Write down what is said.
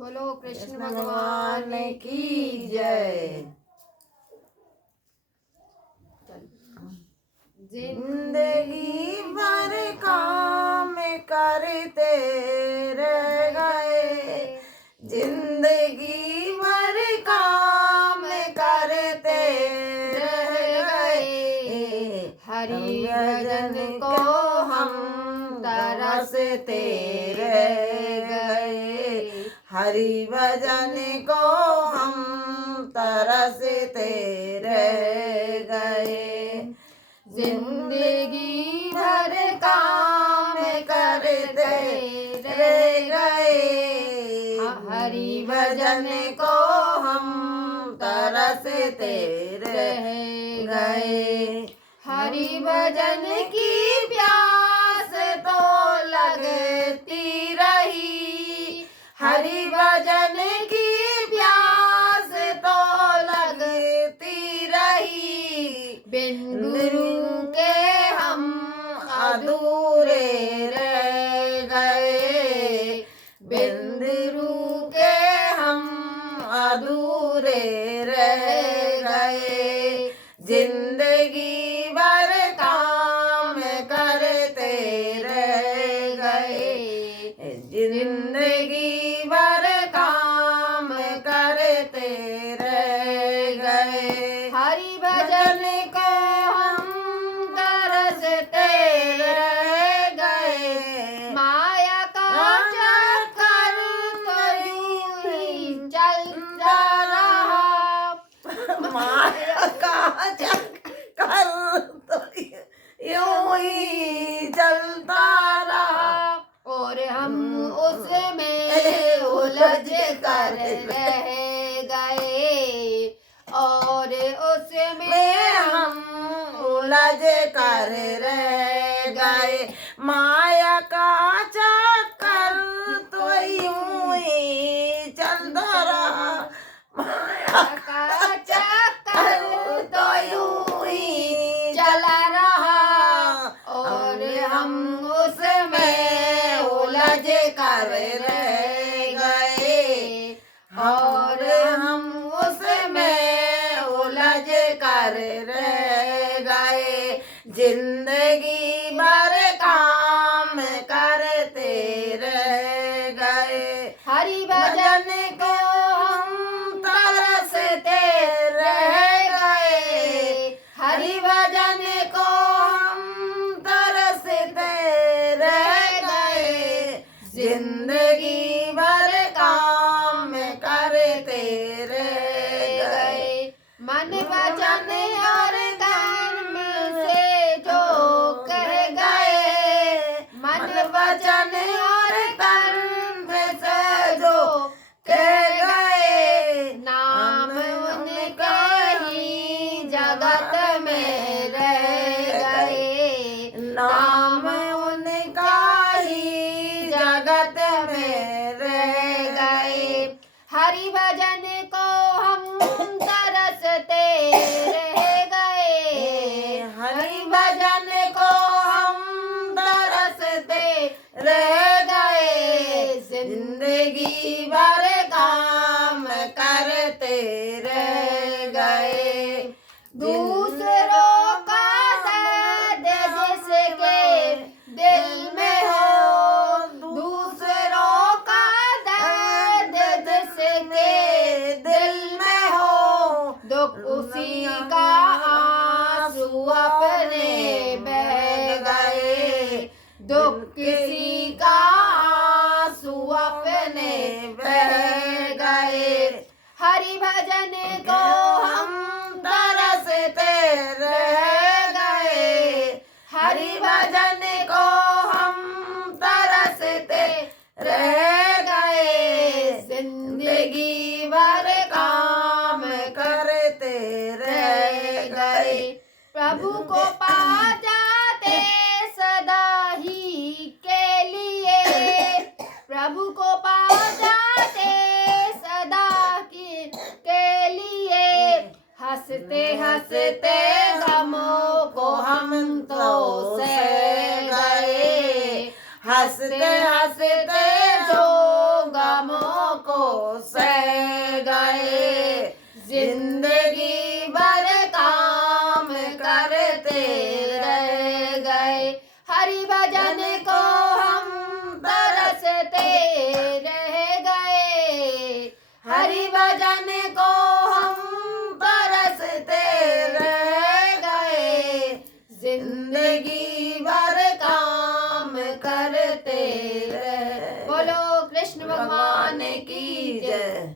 बोलो कृष्ण कृष्ण भगवान भगवान की जय। जिंदगी भर काम करते रह गए, जिंदगी भर काम करते रह गए, हरि भजन को हम तरसते रह गए, हरि भजन को हम तरसते रह गए। जिंदगी भर काम करते रह गए, हरि भजन को हम तरसते रह गए। हरि भजन की प्यास तो लगती रही, हरि भजन की प्यास तो लगती रही, बिन गुरु के हम अधूरे रह गए, बिन गुरु के हम अधूरे रह गए। जिंदगी भर काम करते रह गए, जिंदगी भर काम करते रह गए। हरि भजन को हम तरसते रह गए, माया का चक्कर तो यूं ही चलता रहा, माया का चक्कर तो यूं ही चलता रहा, और हम उसमें उलझ कर रह गए, और उसमें हम उलझ कर रह गए। माया का चक्कर तो यूं ही चलता रहा, माया का चक्कर तो यूं ही चला रहा, और हम उसमें उलझ कर रह गए, और हम उसमें उलझ कर रह गए। जिंदगी भर काम करते रह गए, हरि भजन को हम तरसते रह गए, हरि भजन को हम तरसते रह गए। जिंदगी भर काम करते रह गए, मन वचन और कर्म से जो कह गए, मन वचन और कर्म से जो कह गए, नाम उनका ही जगत में रह गए, नाम उनका ही जगत में रह गए। हरि भजन को हम तरसते रह गए, हरि भजन को हम तरसते रह गए। जिंदगी भर काम करते रह गए, दूसरों का दर्द जिसके दिल में हो, दूसरों का दर्द जिसके दिल में हो, दुख उसी का आंसू अपने बह गए, दुख किसी का आंसू अपने बह गए। हरि भजन को हम तरसते रह गए, हरि भजन को हम तरसते रह गए। जिंदगी भर काम करते रह गए, प्रभु को पा जाते सदा ही के लिए, प्रभु को पा जाते सदा के लिए, हंसते हंसते गमों को हम तो सह गए, हंसते हंसते जो गमों को सह गए, जिंदगी भर काम करते रह गए। हरि भजन को हम तरसते रह गए, हरि भजन को हम तरसते रह गए, जिंदगी भर काम करते रह। बोलो कृष्ण भगवान भगवान की जय।